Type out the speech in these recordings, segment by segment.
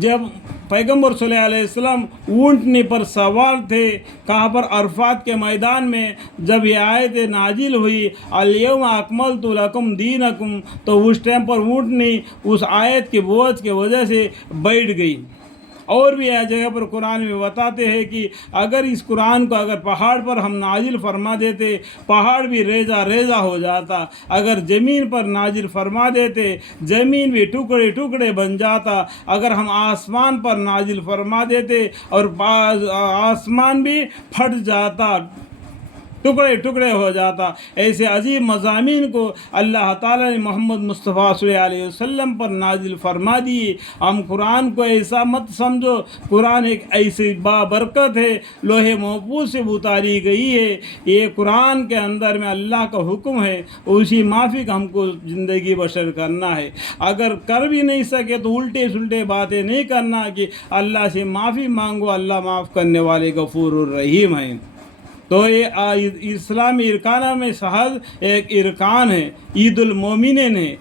جب پیغمبر صلی اللہ علیہ وسلم اونٹنی پر سوار تھے، کہاں پر؟ عرفات کے میدان میں جب یہ آیت نازل ہوئی الیوم اکملت لکم دینکم، تو اس ٹائم پر اونٹنی اس آیت کے بوجھ کی وجہ سے بیٹھ گئی۔ اور بھی ایک جگہ پر قرآن میں بتاتے ہیں کہ اگر اس قرآن کو اگر پہاڑ پر ہم نازل فرما دیتے، پہاڑ بھی ریزہ ریزہ ہو جاتا، اگر زمین پر نازل فرما دیتے، زمین بھی ٹکڑے ٹکڑے بن جاتا، اگر ہم آسمان پر نازل فرما دیتے اور آسمان بھی پھٹ جاتا، ٹکڑے ٹکڑے ہو جاتا۔ ایسے عظیم مضامین کو اللہ تعالیٰ نے محمد مصطفیٰ صلی اللہ علیہ وسلم پر نازل فرما دیے۔ ہم قرآن کو ایسا مت سمجھو، قرآن ایک ایسی بابرکت ہے، لوح محفوظ سے اتاری گئی ہے۔ یہ قرآن کے اندر میں اللہ کا حکم ہے، اسی معافی کا ہم کو زندگی بسر کرنا ہے۔ اگر کر بھی نہیں سکے تو الٹے سلٹے باتیں نہیں کرنا کہ اللہ سے معافی مانگو، اللہ معاف کرنے والے غفور الرحیم ہیں۔ تو یہ اسلامی ارکانہ میں حج ایک ارکان ہے، عید المومنین ہے۔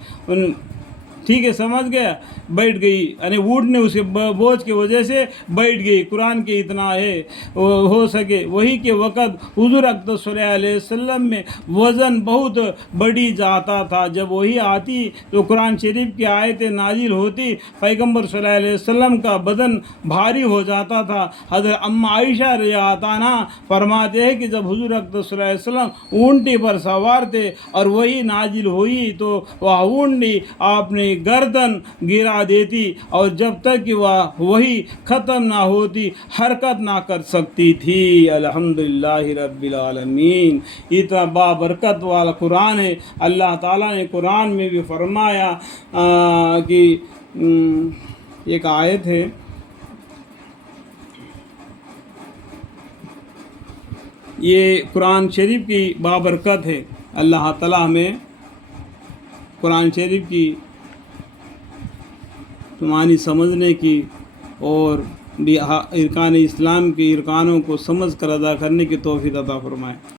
ٹھیک ہے، سمجھ گیا؟ بیٹھ گئی، یعنی اونٹ نے اسے بوجھ کی وجہ سے بیٹھ گئی۔ قرآن کے اتنا ہے ہو سکے۔ وہی کے وقت حضور اکرم صلی اللہ علیہ وسلم میں وزن بہت بڑھی جاتا تھا۔ جب وہی آتی تو قرآن شریف کی آیتیں نازل ہوتی، پیغمبر صلی اللہ علیہ وسلم کا بدن بھاری ہو جاتا تھا۔ حضرت ام عائشہ رضی اللہ عنہا فرماتے ہیں کہ جب حضور اکرم صلی اللہ علیہ وسلم اونٹی پر سوار تھے اور وہی نازل ہوئی تو وہ اونٹی آپ نے گردن گرا دیتی، اور جب تک کہ وہی ختم نہ ہوتی حرکت نہ کر سکتی تھی۔ الحمدللہ رب العالمین۔ اتنا بابرکت والا قرآن ہے۔ اللہ تعالیٰ نے قرآن میں بھی فرمایا کہ ایک آیت ہے، یہ قرآن شریف کی بابرکت ہے۔ اللہ تعالیٰ ہمیں قرآن شریف کی معنی سمجھنے کی اور ارکان اسلام کے ارکانوں کو سمجھ کر ادا کرنے کی توفیق عطا فرمائے۔